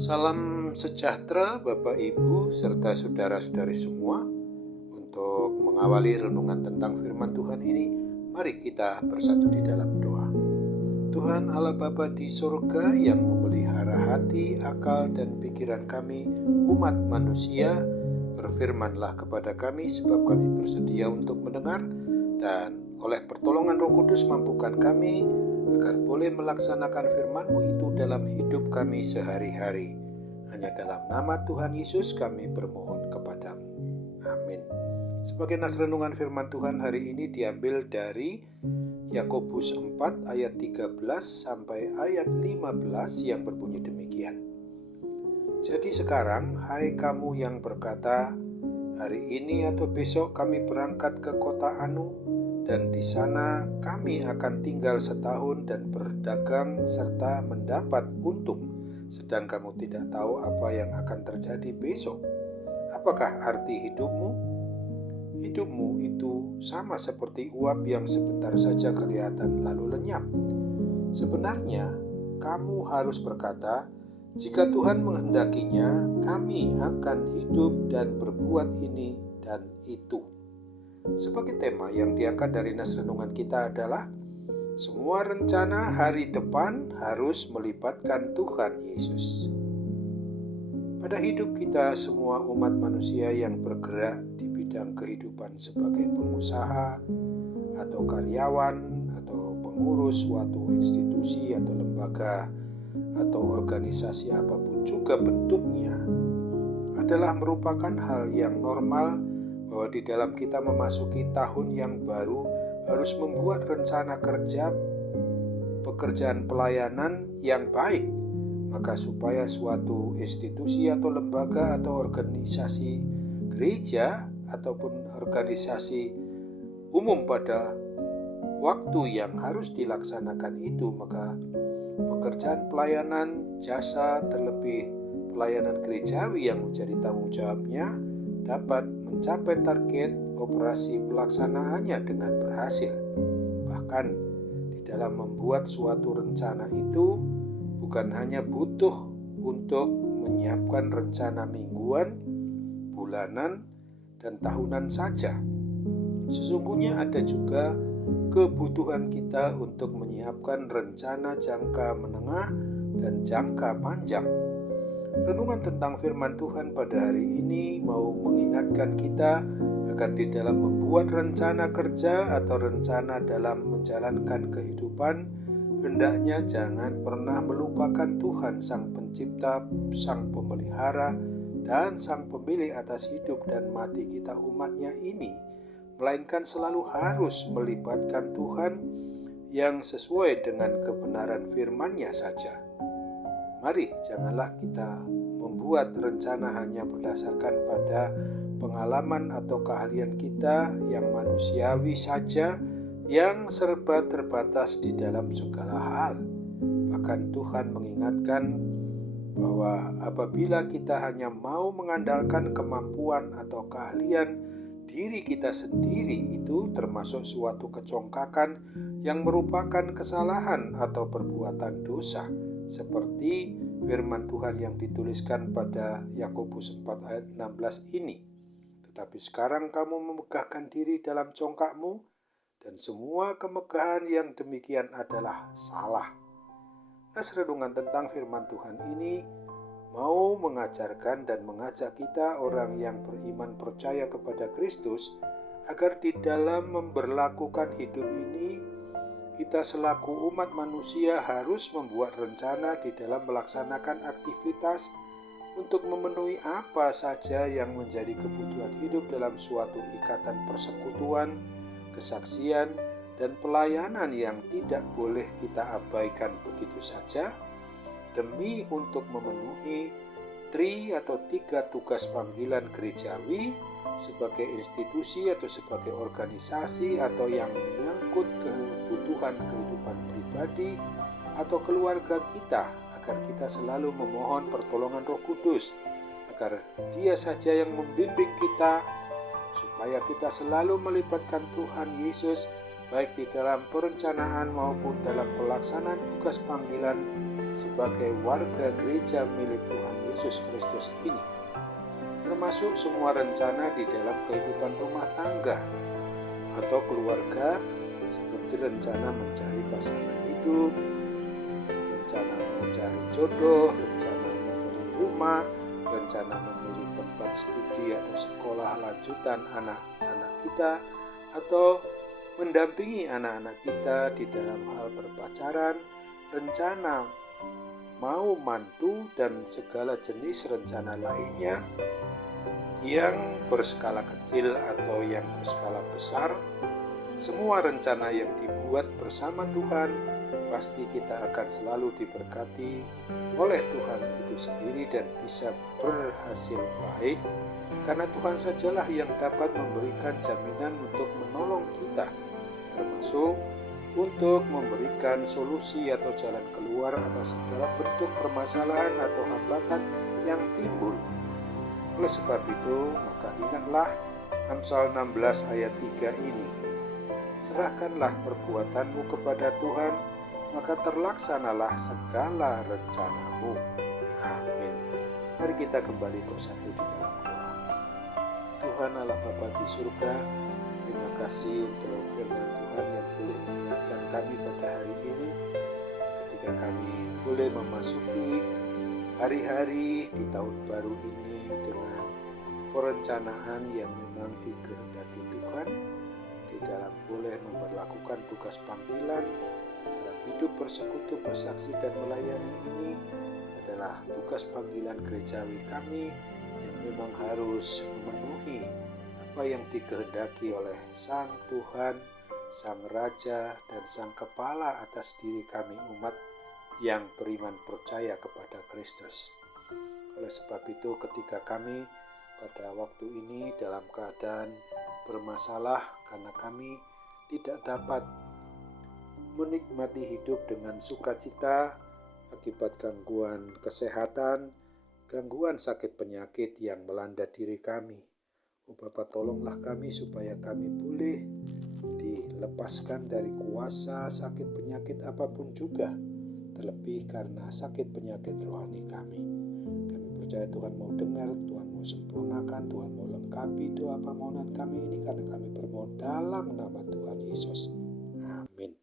Salam sejahtera Bapak Ibu serta saudara-saudari semua. Untuk mengawali renungan tentang firman Tuhan ini, mari kita bersatu di dalam doa. Tuhan Allah Bapa di surga yang memelihara hati, akal, dan pikiran kami, umat manusia, berfirmanlah kepada kami sebab kami bersedia untuk mendengar, dan oleh pertolongan Roh Kudus mampukan kami agar boleh melaksanakan firman-Mu itu dalam hidup kami sehari-hari. Hanya dalam nama Tuhan Yesus kami bermohon kepadamu. Amin. Sebagai nas renungan firman Tuhan hari ini diambil dari Yakobus 4 ayat 13 sampai ayat 15 yang berbunyi demikian. Jadi sekarang, hai kamu yang berkata, hari ini atau besok kami berangkat ke kota Anu, dan di sana kami akan tinggal setahun dan berdagang serta mendapat untung, sedang kamu tidak tahu apa yang akan terjadi besok. Apakah arti hidupmu? Hidupmu itu sama seperti uap yang sebentar saja kelihatan lalu lenyap. Sebenarnya, kamu harus berkata, jika Tuhan menghendakinya, kami akan hidup dan berbuat ini dan itu. Sebagai tema yang diangkat dari nas renungan kita adalah semua rencana hari depan harus melibatkan Tuhan Yesus. Pada hidup kita semua umat manusia yang bergerak di bidang kehidupan sebagai pengusaha atau karyawan atau pengurus suatu institusi atau lembaga atau organisasi apapun juga bentuknya adalah merupakan hal yang normal bahwa di dalam kita memasuki tahun yang baru harus membuat rencana kerja, pekerjaan pelayanan yang baik, maka supaya suatu institusi atau lembaga atau organisasi gereja ataupun organisasi umum pada waktu yang harus dilaksanakan itu, maka pekerjaan pelayanan, jasa, terlebih pelayanan gerejawi yang menjadi tanggung jawabnya dapat mencapai target operasi pelaksanaannya dengan berhasil. Bahkan di dalam membuat suatu rencana itu bukan hanya butuh untuk menyiapkan rencana mingguan, bulanan, dan tahunan saja. Sesungguhnya ada juga kebutuhan kita untuk menyiapkan rencana jangka menengah dan jangka panjang. Renungan tentang firman Tuhan pada hari ini mau mengingatkan kita agar di dalam membuat rencana kerja atau rencana dalam menjalankan kehidupan, hendaknya jangan pernah melupakan Tuhan Sang Pencipta, Sang Pemelihara, dan Sang Pemilik atas hidup dan mati kita umatnya ini, melainkan selalu harus melibatkan Tuhan yang sesuai dengan kebenaran firman-Nya saja. Mari janganlah kita membuat rencana hanya berdasarkan pada pengalaman atau keahlian kita yang manusiawi saja, yang serba terbatas di dalam segala hal. Bahkan Tuhan mengingatkan bahwa apabila kita hanya mau mengandalkan kemampuan atau keahlian diri kita sendiri, itu termasuk suatu kecongkakan yang merupakan kesalahan atau perbuatan dosa, seperti firman Tuhan yang dituliskan pada Yakobus 4 ayat 16 ini. Tetapi sekarang kamu memegahkan diri dalam congkakmu, dan semua kemegahan yang demikian adalah salah. Nas renungan tentang firman Tuhan ini mau mengajarkan dan mengajak kita orang yang beriman percaya kepada Kristus agar di dalam memberlakukan hidup ini kita selaku umat manusia harus membuat rencana di dalam melaksanakan aktivitas untuk memenuhi apa saja yang menjadi kebutuhan hidup dalam suatu ikatan persekutuan, kesaksian, dan pelayanan yang tidak boleh kita abaikan begitu saja, demi untuk memenuhi 3 tugas panggilan gerejawi sebagai institusi atau sebagai organisasi atau yang menyangkut kebutuhan kehidupan pribadi atau keluarga kita, agar kita selalu memohon pertolongan Roh Kudus agar Dia saja yang membimbing kita supaya kita selalu melibatkan Tuhan Yesus baik di dalam perencanaan maupun dalam pelaksanaan tugas panggilan sebagai warga gereja milik Tuhan Yesus Kristus ini, termasuk semua rencana di dalam kehidupan rumah tangga atau keluarga, seperti rencana mencari pasangan hidup, rencana mencari jodoh, rencana membeli rumah, rencana memilih tempat studi atau sekolah lanjutan anak-anak kita, atau mendampingi anak-anak kita di dalam hal berpacaran, rencana mau mantu, dan segala jenis rencana lainnya yang berskala kecil atau yang berskala besar. Semua rencana yang dibuat bersama Tuhan, pasti kita akan selalu diberkati oleh Tuhan itu sendiri dan bisa berhasil baik, karena Tuhan sajalah yang dapat memberikan jaminan untuk menolong kita, termasuk untuk memberikan solusi atau jalan keluar atas segala bentuk permasalahan atau hambatan yang timbul. Oleh sebab itu, maka ingatlah Amsal 16 ayat 3 ini. Serahkanlah perbuatanmu kepada Tuhan, maka terlaksanalah segala rencanamu. Amin. Mari kita kembali bersatu di dalam doa. Tuhan Allah Bapa di surga, terima kasih untuk firman Tuhan yang boleh mengingatkan kami pada hari ini, ketika kami boleh memasuki hari-hari di tahun baru ini dengan perencanaan yang memang dikehendaki Tuhan, di dalam boleh memperlakukan tugas panggilan dalam hidup bersekutu, bersaksi, dan melayani ini adalah tugas panggilan gerejawi kami yang memang harus memenuhi apa yang dikehendaki oleh Sang Tuhan, Sang Raja, dan Sang Kepala atas diri kami umat yang beriman percaya kepada Kristus. Oleh sebab itu, ketika kami pada waktu ini dalam keadaan bermasalah karena kami tidak dapat menikmati hidup dengan sukacita akibat gangguan kesehatan, gangguan sakit penyakit yang melanda diri kami. Oh Bapa, tolonglah kami supaya kami boleh dilepaskan dari kuasa sakit penyakit apapun juga, terlebih karena sakit penyakit rohani kami. Kami percaya Tuhan mau dengar, Tuhan mau sempurnakan, Tuhan mau lengkapi doa permohonan kami ini, karena kami bermohon dalam nama Tuhan Yesus. Amin.